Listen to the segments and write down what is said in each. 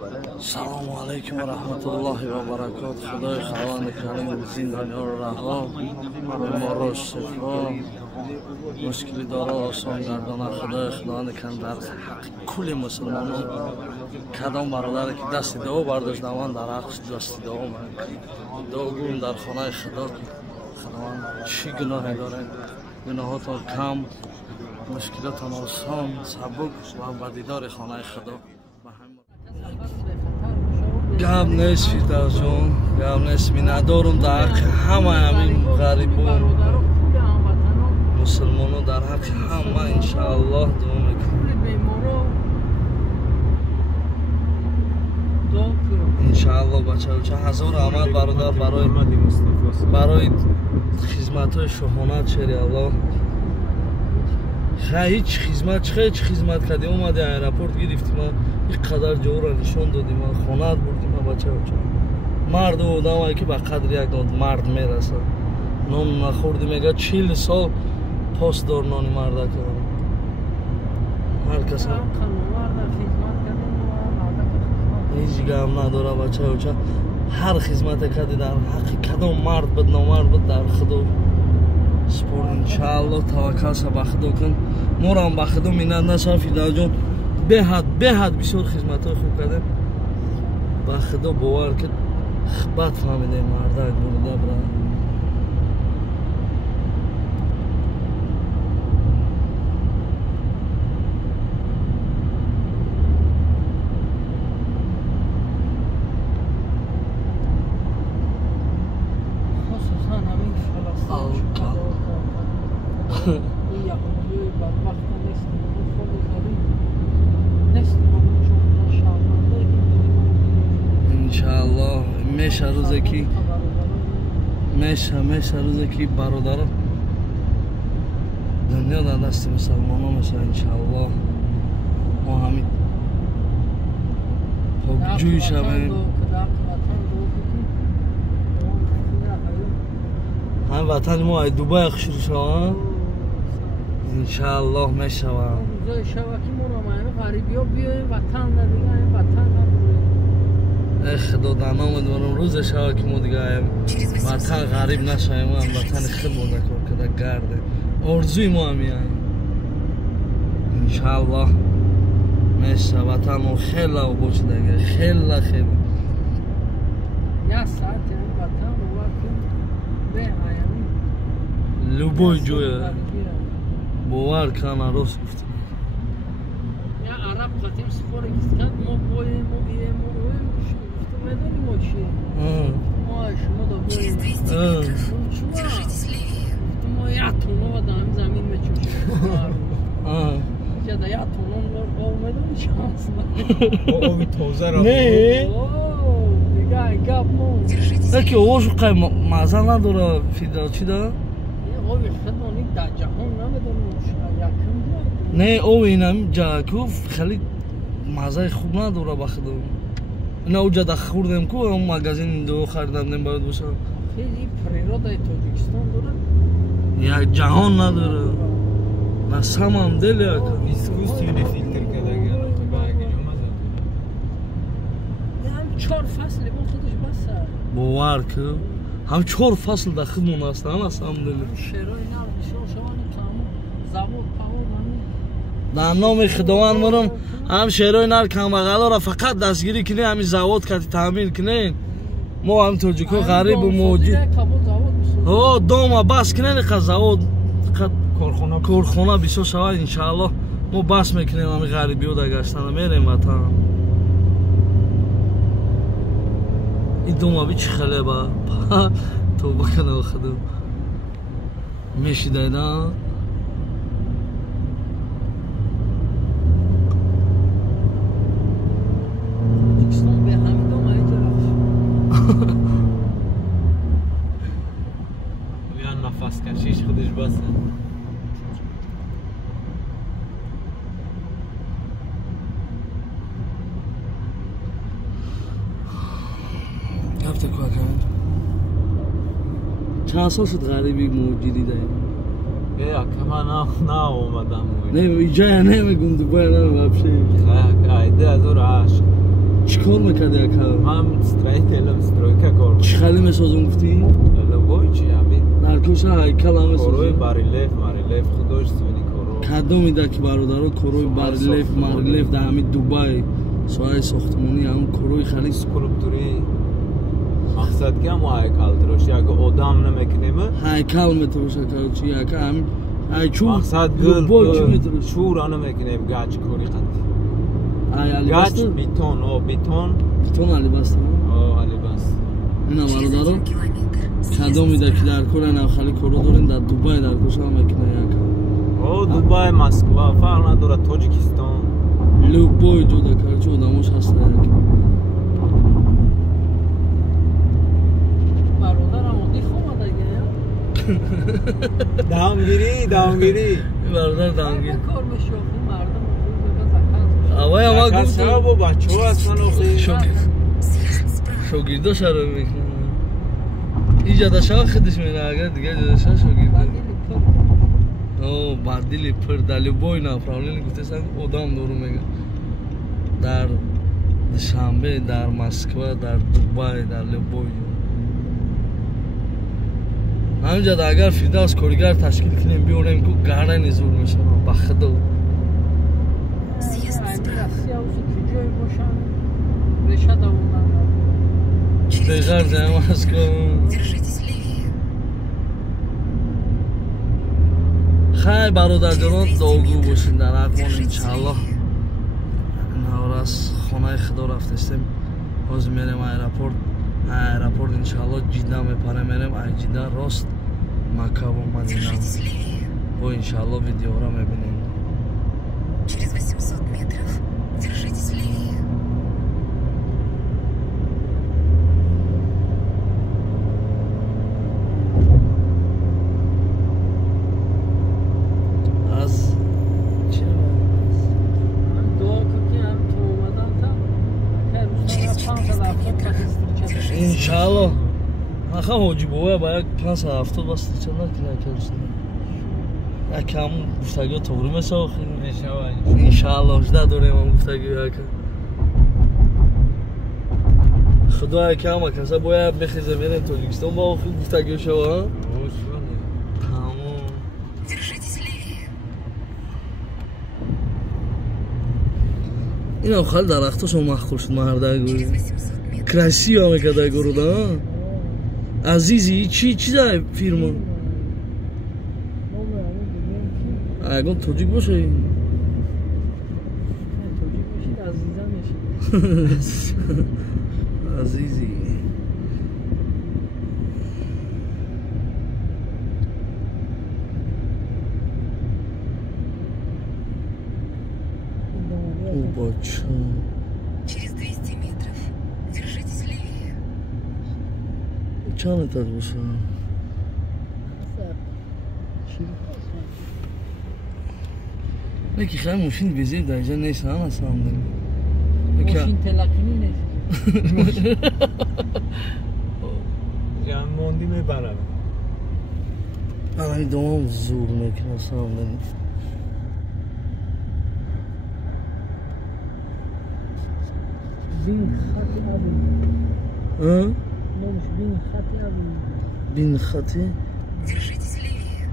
سلام علیکم و رحمت الله و برکات. خدای خداوند کریم زندانیان را رها، بیماران شفا، مشکلی دارا آسان گردانه. خدای خداوند کریم در حق کل مسلمانان کدام برادری که دست دعا برداشت من در حقش دست دعا دعا گویم در خانه خدا که خداوند چی گناهی دارین، گناهاتان کم، مشکلاتان آسان سبک و به دیدار خانه خدا. گپ نیست فیدا جون، گپ نیست. می ندارم در حق همه همین غریبان مسلمانان، در حق همه انشاءالله دعا میکنم. انشاءالله بچه هزار احمد برادر برای خدمت های شهانت شری الله. هیچ خدمت کردی اومدی ایرپورت گرفتیم، اینقدر جو را نشان دادیم، خانه بردیم بچه مرد و آدم که به قدر یک مرد میرسه. نان نخوردی میگه 40 سال پاس دار نان مرد کردم. هر کس هیچ گم نداره بچه هر خدمت کردی در حق کدام مرد بد نامرد بد در خدا سپور. انشاءالله توکل سه به خدا کن. ما را هم به خدا منت نشه فیدا جان، به حد بسیار خدمت های خوب کردیم. به خدا باور که بد فهمیده مرده مرده برای انشاءالله میشه روزی که برادران دنیا در دست مسلمانان میشه. انشاءالله ما همین پاکجوی شویم. هم وطن ما دوبای شروع شویم انشاءالله میشوم. روزای شوکی ما رو همه غریبی ها بیایم وطن دیگه، این وطن ای خدا در نام دارم روز شوکی ما دیگه وطن غریب نشویم، هم وطن خود بونده کار کده گرده. آرزوی ما هم یعنی انشاءالله میشه وطن ما خیلی و بوچه دیگه خیلی یک ساعت یعنی وطن رو وقتی به هایمی لوبوی جویه باور کن راست گفتم. یا عرب قطعیم سفاره کست کند ما بایم گفتم میدانی ما چیه؟ ما شما دا بایم گفتم ما یک تونه و دایم زمین میچوشیم که دا یک تونه آو میدانی چه هست؟ آوی توزه را نه دیگه گپ ما نکی آوشو قیم مزه نداره فیدا چی دا؟ آوی خدمانی در جهان نمیدونم نه او اینم جاکوف خیلی مزه خوب نداره به خدا. نه اوجا دا خوردم کو اون مغازین دو خریدم باید باشه. خیلی پریرودای تاجیکستان داره یک جهان نداره. من سامم دل یک بیسکوس یونی فیلتر کرده گیرم تو باگی اومد. هم 4 فصل با خودش بسه. باور که هم 4 فصل داخل است انا سام دل. شیرای نه شوشوانی تمام زبون در نام خداوند مرم هم شهرهای نر کمبغلا را فقط دستگیری کنی، همین زواد کتی تعمیر کنین. ما هم توجیکو غریب و موجود دوم بس کنین که زواد کارخانه بسیار شود انشاءالله ما بس میکنیم. همین غریبی ها در گشتن میریم وطن. این دوم بی چی خیلی با تو بکنه خدا میشی دایدن نفس کشیش خودش بسه. هفته که کرد چند سال شد غریبی موجودی داریم؟ یا که من نه اومدم نه اینجا نمیگم دوباره نه بابشه خیلی 2008 چیکار میکردی اکا؟ من استرایتلم استرویکا کار. چی خیلی مسازم گفتی؟ لبوی چی ابی؟ در کوچه هیکل هم مسازم. کوروی باریلیف خودش سوینی کورو. کدوم میده که برادرها کوروی باریلیف در همین دوبای سایه ساختمانی هم کوروی خیلی سکولپتوری مقصد که ما هیکل دروشی اگه آدم نمیکنیم هیکل میتروشه که چی اکا همین مقصد گل چورا نمیکنیم گچ کوری قطعی گچ بیتون علی بسته علی بست اینا برادرها کدوم میده که در کور اینا خیلی کورو دارین در دوبای در کوچه هم میکنه اکا دوبای مسکو فرق نداره تاجیکستان لوبوی جدا کرد چه آدماش هست برادرم آدی خواه دیگه دامگیری برادر دامگیری کار میشه مردم اوای اما گفت سبب و بچه ها هستن شاگیردا شروع میکنن این جداشا خودش میره اگر دیگه جداشا شاگیردا بردیلی پر دلی بوی نه پرابلم گفته سن آدم دورو میگه در شنبه در مسکو در دوبای در لبوی همینجا اگر فیردوس کارگر تشکیل کنیم بیاریم که گاڑی نزور میشه بخدا بغیر جای مسکو خیلی برادر جانان داغو باشین در اقوان انشاءالله نوراس خانه خدا رفتستیم باز میریم ایرپورت انشاءالله جیده میپره میریم ای جیده راست مکه و مدینه با انشاءالله ویدیو را میبینیم Через 800 метров держитесь левее. از چه هم دعا کنی هم تو اومدم تا انشاءالله آخه حاجی بابا باید 570 بسته چند نکنه یکم گفتگی ها طوری مثل آخی انشاءالله اجده داریم هم گفتگی ها که خدا یکم ها کسا باید بخیزه میرین تاجیکستان با آخی گفتگی شو ها این هم خیلی درختاش هم مخور شد مهرده گوری کرسی ها میکده گرو دا عزیزی چی داره فیرما اگه توجیک باشه این عزیزی او بچه Через 200 метров держитесь левее. چند تاز باشه نه که خیلی ماشین ویزی در اینجا نیست هم اصلا ماشین تلقینی نیست جمع موندی میبرم الان دوام زور میکنه اصلا بین خطی ها؟ نوش بین خطی بین خطی؟ Держитесь левее.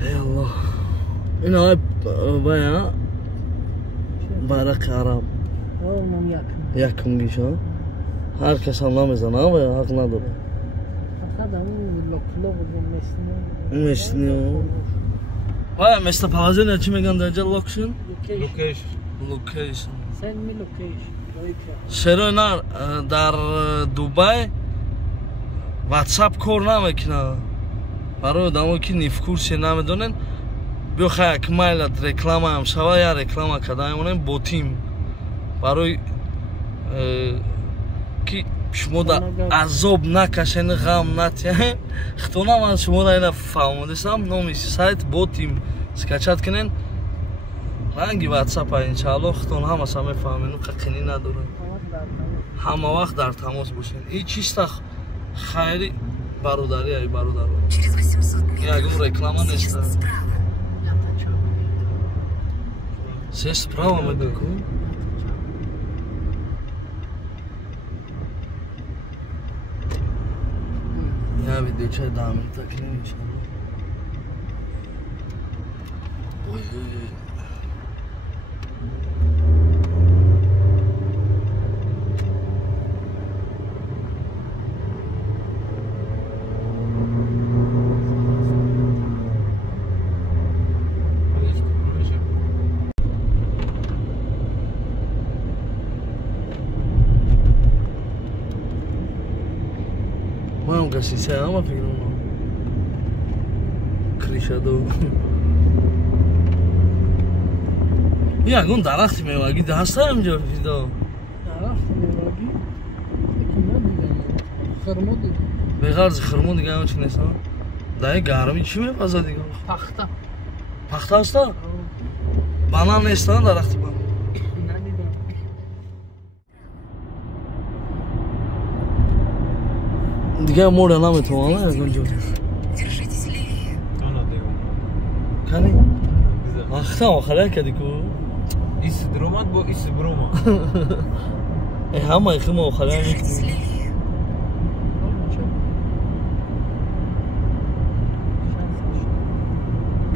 ای الله این های باید برق عرب اونم یکم گیشه هر کس هم نمیزنه باید حق نداره فقط همون لکلو بودیم میشنی باید مثل پلازین چی میگن در اینجا لوکشن؟ لوکیشن Send me location. چرا نه در دوبای واتساپ کار نمیکنه برای آدمایی که نیفکورسی نمیدونن بیا خیلی یک مایلت رکلام هم شوه یا رکلام کدایمونن بوتیم برای که شما در عذاب نکشین غم نتیه خطونه من شما را اینه فهمودستم نامی سایت بوتیم سکچت کنین رنگی واتساپ انشاءالله خطون همه سمه فهمینو ققینی ندارن همه وقت در تماس باشین این چیستا خیلی برادری ای برادر یکم رکلاما نیست سه سپراو میگه نه ویدیو چه دامن تک نمیشه Sincero, ma fino Krishado. Ya gun daraxt mevagi hasta اینجا فیدا. درخت میوگی یکی ندیدم خرما دیدم به غرض خرما دیگه همون چی نیست ها؟ دایی گرمی چی میپزه دیگه؟ پخته پخته هستا؟ بانان نیست ها درخت بانان؟ ندیدم دیگه موره نمیتوانه گنجو Держитесь левее. کنی؟ آخته آخره کدی کو؟ ایس درومات با ایس بروما همه ایخی ما آخره Держитесь میکنی левее.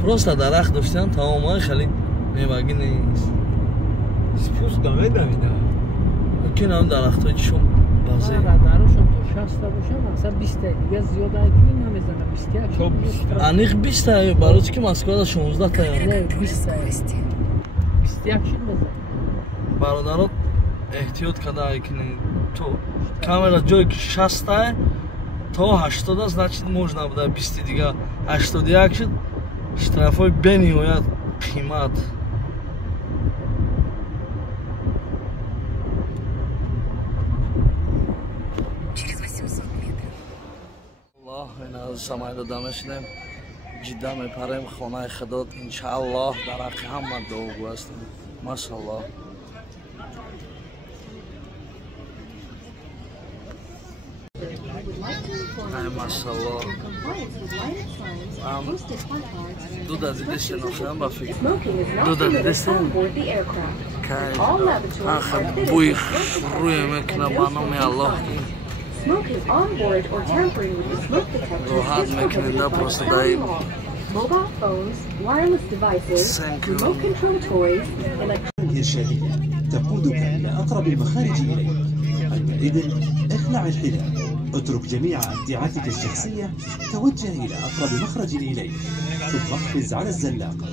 پروستا درخت داشتن تمام های خیلی میوگی نیست سپوس دامه دمیده ممکن هم درخت های چشم بازه دراشون تو 60 باشم مثلا 20 دیگه زیاد اگه نمیزنه 21 تو 20 انیق 20 تا باروچ که مسکو 16 تا نه 20 Скорости. 21 شد بزن برادرات احتیاط کرده که تو камера جایی که 60 تا 80 است значит можно буде 20 دیگه 81 شد штрафой بنیاید قیمت Через 800 метров. الله این از سمایل دمشنیم جدا میپریم خانه خدات انشاءالله در حق همه دعا هستیم ماشاءالله ای ماشاءالله دو دیده شناختم با فکر دو دیده شناختم که آخه بوی روی میکنه با نام الله Smoking on board or tampering with the smoke detector راحت is میکنه prohibited نه by پروسته town داریم law. Mobile phones, wireless devices, remote control toys, electronic إرشادية تقودك إلى أقرب المخارج إليك. عندئذ اخلع الحذاء، اترك جميع أمتعتك الشخصية، توجه إلى أقرب مخرج إليك، ثم اقفز على الزلاقة.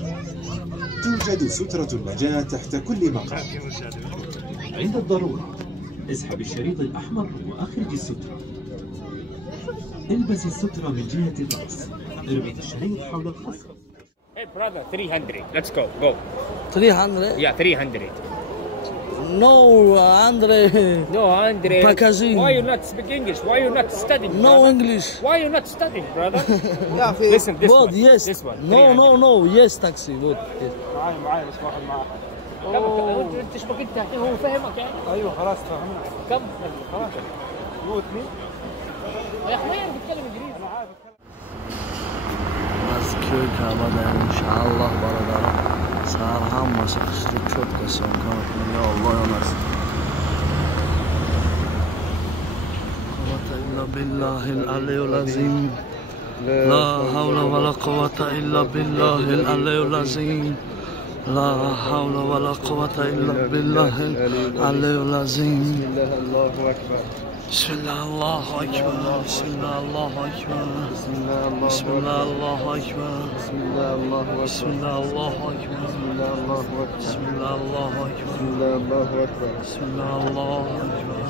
توجد سترة النجاة تحت كل مقعد. عند الضرورة اسحب الشريط الأحمر وأخرج السترة. البس السترة من جهة الرأس. اربط الشريط حول الخصر. Hey brother, 300. Let's go. Go. 300 Yeah, 300. no Andre No, Andre. Packaging. Why you not speak English? Why you not studying? no brother? English Why you not studying, brother? Listen, this what one. yes This one. no yes taxi what yes. معايا بس واحد معاه. كم انت ايش بقيت تحكي هو فاهمك يعني؟ ايوه خلاص فهمنا. كم؟ خلاص. هو 2 يا اخويا انا بتكلم انجليزي. انا عارف از کیوی کعبه داریم انشاءالله برادران سهر هم مسخشتی چود کسی امکان کنیم یا الله یا نست قوة الا بالله العلی العظیم لا حول ولا قوة الا بالله العلی العظیم لا حول ولا قوة الا بالله العلی العظیم بسم الله الله أكبر بسم الله الله أكبر بسم الله الله أكبر بسم الله الله أكبر بسم الله الله أكبر بسم الله الله أكبر بسم الله الله أكبر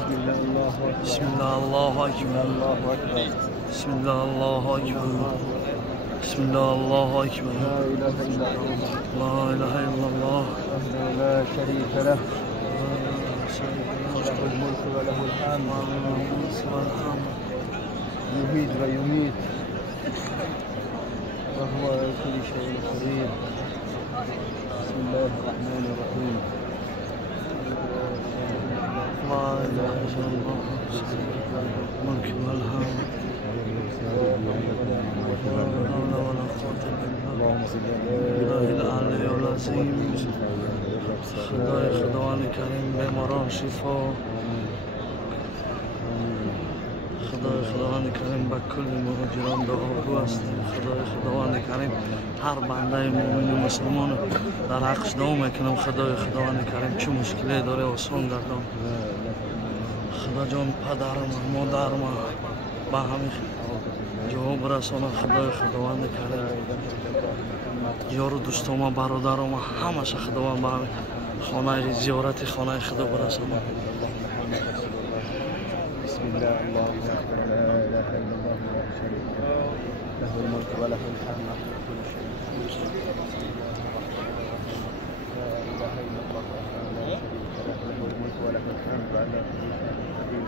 بسم الله الله أكبر بسم الله الله أكبر بسم الله الله أكبر لا إله إلا الله لا شريك له له الملك وله الحمد يميت ويميت وهو على كل شيء قدير بسم الله الرحمن الرحيم لا إله إلا الله الملك والحمد لا حول ولا قوة إلا بالله العلي العظيم خدای خداوند کریم بیماران شفا خداوند کریم با کل مهاجران دعاگو هستیم. خداوند کریم هر بنده مومن و مسلمان در حقش دعا میکنم. خداوند کریم چه مشکلی داره آسان گردان. خدا جان پدرم مادرم با همین جواب برسانه. خداوند کریم یارو دوستام برادرم همش خداوند با همین خانه زیارت خانه خدا برسانه. بسم الله الله اکبر لا اله الا الله لا شریک له الملك وله الحمد على كل شيء لا اله الا الله لا شريك له له الملك وله الحمد على كل شيء قدير.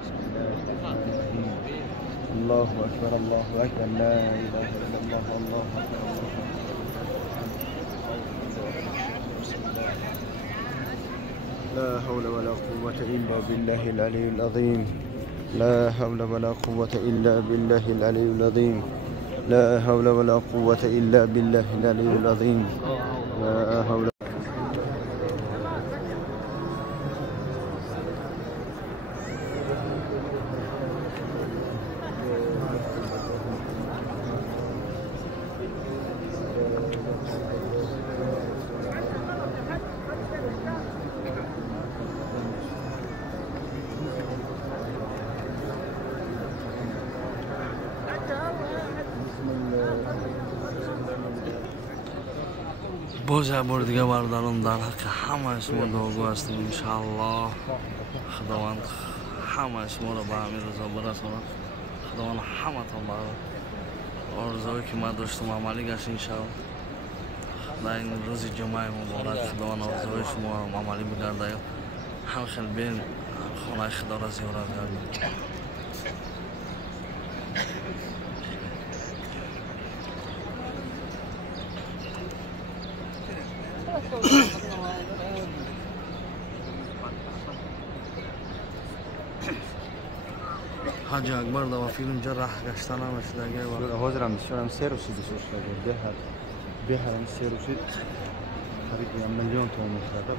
بسم الله الرحمن الرحيم. الله اكبر الله اكبر لا اله الا الله الله اكبر الله اكبر. لا حول ولا قوة إلا بالله العلي العظيم. لا حول ولا قوة إلا بالله العلي العظيم. لا حول ولا قوة إلا بالله العلي العظيم. لا حول. باز یه بار دیگه برادران در حق همه شما دعاگو هستیم. انشاءالله خداوند همه شما را به همین رضا برسانه. خداوند همه تان برای آرزویی که من داشتم عملی گشت انشاءالله. در این روز جمعه مبارک خداوند آرزوی شما عملی بگرده. هم خیلی بین خانه خدا را زیارت کردیم. حاج اکبر دا فیلم جرح گشتن همش دیگه حاضرم میشم سه روز دوستش دیگه به هر سه روز خرید میلیون تومان میخواد بود.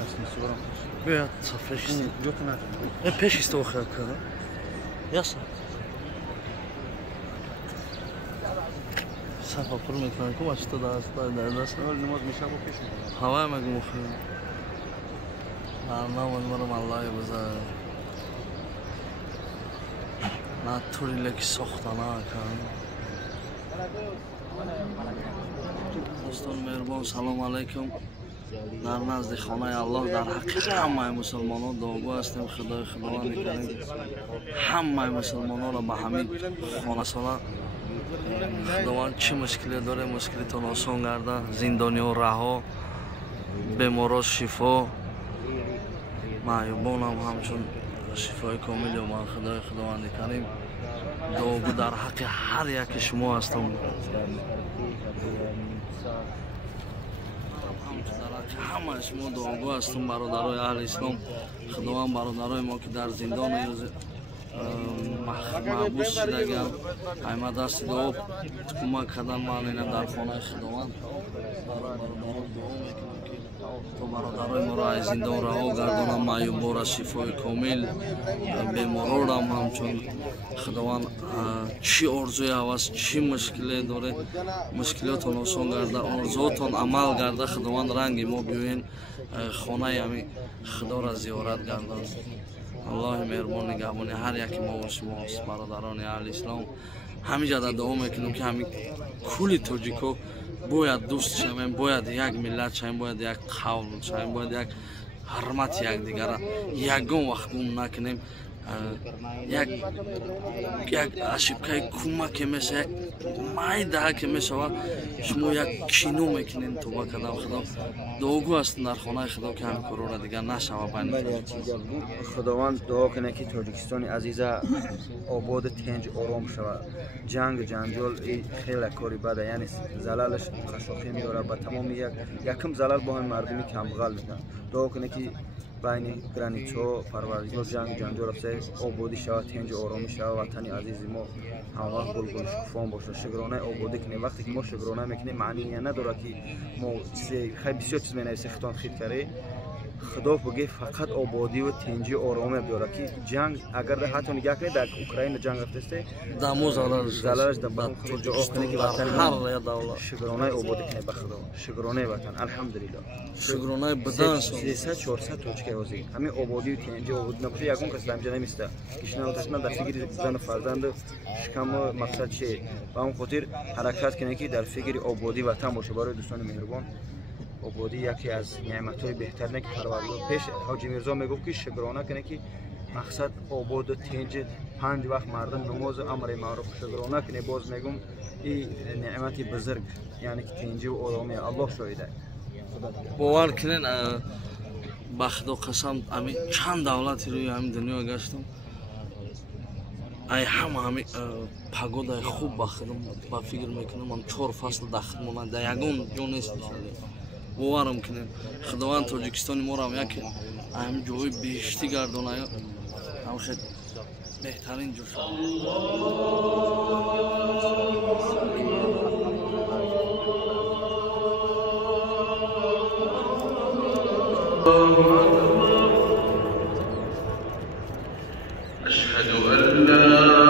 دست میسورم بیاد صفش جوت نه پیش است تو خیال کرد یاسا صفا پر میکنن که واسه دست در دست نماز میشه با پیش هوا مگه مخیر نام مرم الله بزار نه طوری لکی ساختانه کن. دوستان مهربان سلام علیکم. در نزد خانه الله در حق همه مسلمانان دعاگو هستیم. خداوند کریم همه مسلمانان را به همین خانه ساله خداوند چه مشکلی داره مشکلتان آسان گرده. زندانیان رها، بیماران شفا، معیوبان هم همچون شفای کامل و من خداوند کریم دعاگو در حق هر یک شما هستم. همه شما دعاگو هستم برادرای اهل اسلام. خداوند برادرای ما که در زندان محبوس شدگم همه دست دعا کمک کردن من در خانه خداوند. تو برادرای ما را از زندان رها گردانم. معیوبان را شفای کامل، بیماران را همچون خداوند چی آرزوی هست چی مشکلی داره مشکلاتون آسان گرده آرزوتون عمل گرده. خداوند رنگ ما بیوین خانه همی خدا را زیارت گردان. الله مهربان نگهبان هر یک ما و شما برادران اهل اسلام. همینجا در دعا میکنم که همین کل تاجیکا باید دوست شویم، باید یک ملت شویم، باید یک قوم شویم، باید یک حرمت یک دیگر را یگان وقت گم نکنیم. یک اشیبکه کمک میشه، یک مایده که میشه شما یک کینو میکنین تو با کدام خدا دعاگو هستن در خانه خدا که همین کارو را دیگر نشوه. خداوند دعا کنه که تاجیکستان عزیز آباد تنج آرام شود. جنگ جنجال خیلی کاری بده، یعنی زلالش خشاخی میاره به تمام یکم زلال با هم مردمی کمغل میکنن. دعا کنه که بین گرانیچو پروردگار جنگ جنجال افسه آبادی شود، تنج آرامی شود. وطن عزیز ما همواره گلگل شکوفان باشه، شگرانه آبادی کنیم. وقتی که ما شگرانه میکنیم معنی نداره که ما خیلی بسیار چیز مینویسه خطان خید کردی خدا بگه فقط آبادی و تنجی آرامه بیاره که جنگ اگر ده حتی نگاه کنید در اوکراین جنگ رفته دمو زلالش در کجا کنه که وطن شکرانه آبادی کنه به خدا شکرانه وطن الحمدلله شکرانه بدن 300 400 توچکه وزی همین آبادی و تنجی آبادی نباشه یکون کس دمجه نمیسته کشنا تشنا در فکر زن فرزند شکم مقصد چه و اون خاطر حرکت کنه که در فکر آبادی وطن باشه برای دوستان مهربان آبادی یکی از نعمت‌های بهتر نه که پروردگار پیش حاجی میرزا میگفت که شکرانه کنه که مقصد آباد و تنج 5 وقت مردم نماز امر معروف شکرانه کنه باز میگم این نعمتی بزرگ یعنی که تنج و آرامی الله شاهده باور کنین با خدا قسم امی چند دولتی روی همین دنیا گشتم ای همه پگودای خوب با خدا با فکر میکنم من 4 فصل داخل من در یگون جو نیست باورم کنین خداوند تاجیکستان ما را هم یک هم جوی بیشتی گردانه هم خیلی بهترین جو شد أشهد أن لا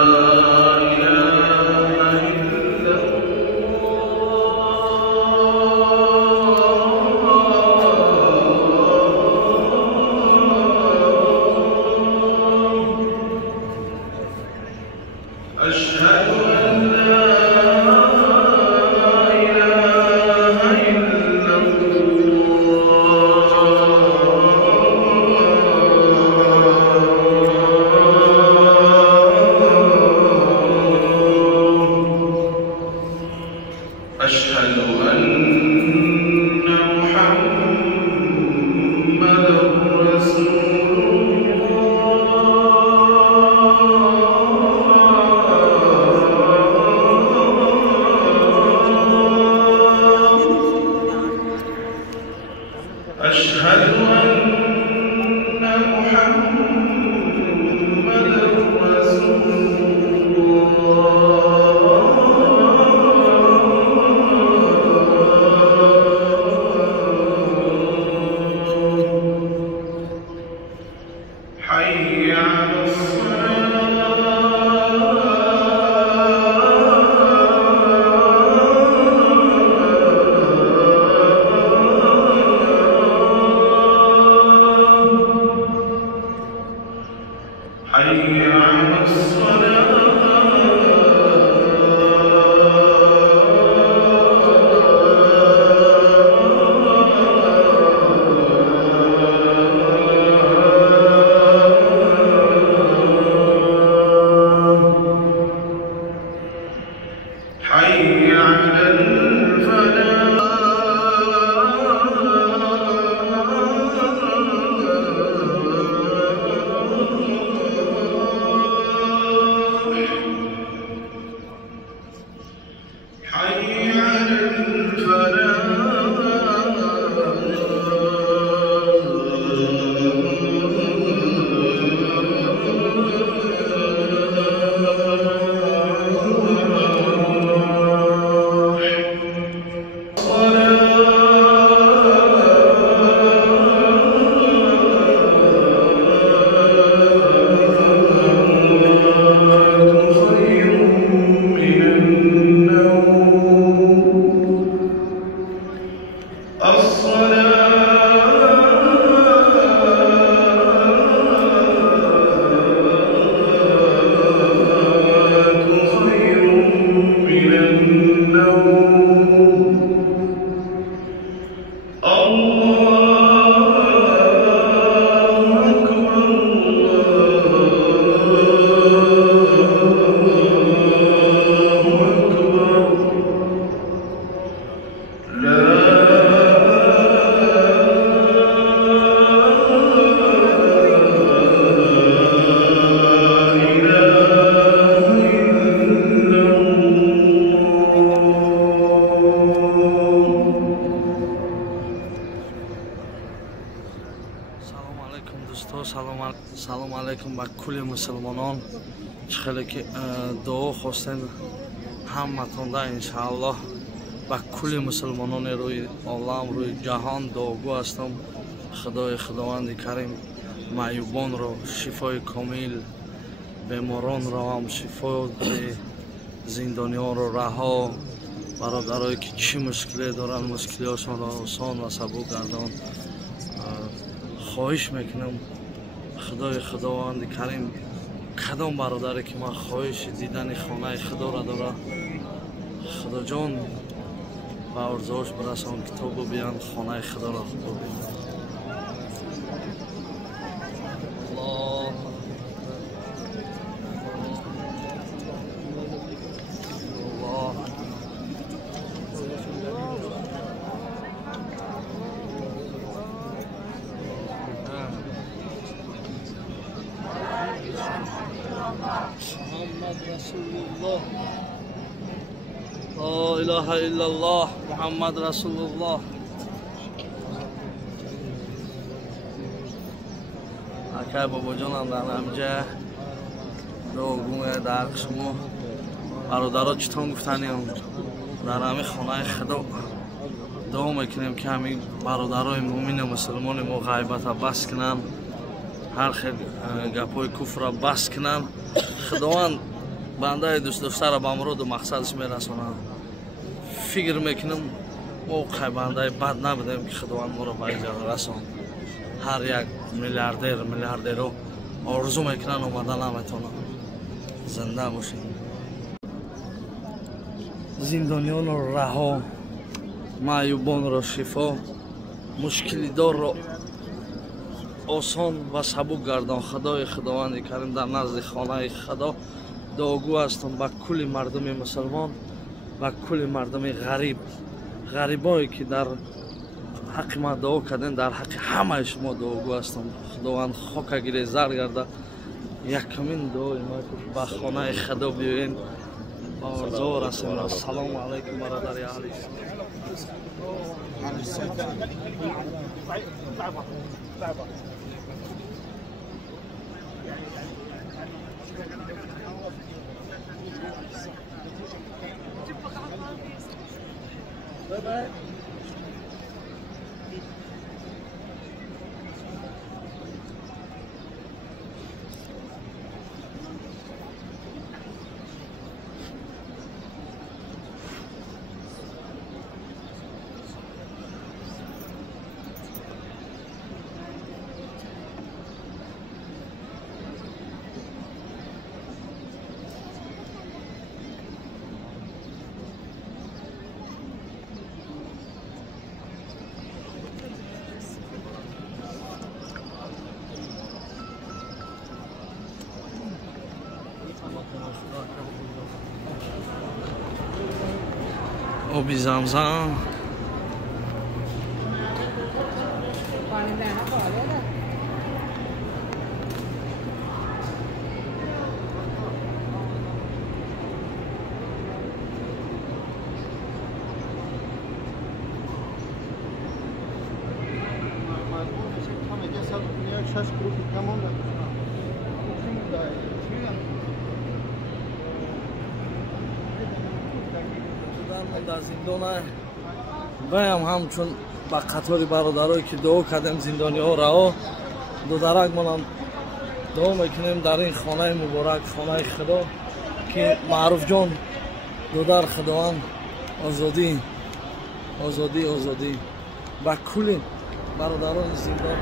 سلام علیکم با کل مسلمانان خیلی که دعا خواستن همتون ده انشاءالله ба кулли мусулмонони рӯи олам, рӯи ҷаҳон дуогӯ ҳастам. худои худованди карим маъюбонро шифои комил, беморонро ҳам шифо диҳ, зиндониёнро раҳо, бародарое ки чӣ мушкиле доранд мушкилиҳошонро осон ва сабук гардон. хоҳиш мекунам худои худованди карим кадом бародаре ки ман хоҳиши дидани хонаи худоро дорад, худоҷон ба орзуош бирасон китобу биён хонаи худоро бубинад. لا إله إلا الله محمد رسول الله. اکای بابا جانم در همجا دوگونه در شما برادرها چطور گفتنیم در همه خانه خدا دعا میکنیم که همین برادرای مومن مسلمان ما غیبت بس کنن، هر خیلی گپای کفر را بس کنن. خداوند بنده دوست داشته به مراد و مقصدش میرسونه. فکر میکنم موقع بنده بد نبودیم که خداوند ما را به اینجا رساند. هر یک میلیاردر رو آرزو میکنن اومدن نمیتونه زنده باشیم. زندانیان رو رها، معیوبان رو شفا، مشکلی دار رو آسان و سبک گردان. خدای خداوند کریم در نزد خانه خدا دعاگو هستم به کل مردم مسلمان، به کل مردم غریبایی که در حق ما دعا کردن، در حق همه شما دعاگو هستم. خداوند خاک گیره زر گرده. یکمین دعای ما به خانه خدا بیاین آرزو رسیم. سلام علیکم برادر علی. آبی زمزم در زندان بایم همچون با قطار برادرایی که دعا کردیم زندانی ها رها دو درک منم دعا میکنیم در این خانه مبارک خانه خدا که معروف جان دو در خداوند آزادی آزادی آزادی با کل برادران زندان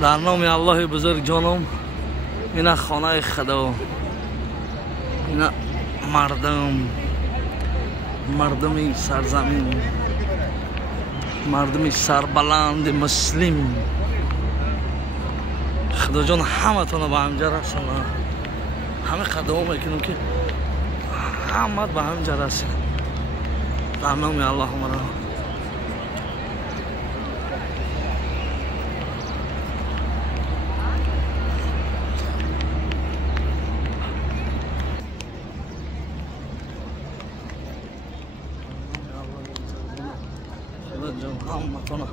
در نام الله بزرگ جانم این خانه خدا، این مردم سرزمین، مردم سربلند مسلم، خدا جان همه تون به همجا رسونه. همه قدم میکنم که همه به همجا رسونه. در نام الله مرا همتون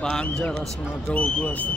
با همجا رسمنا دوگو است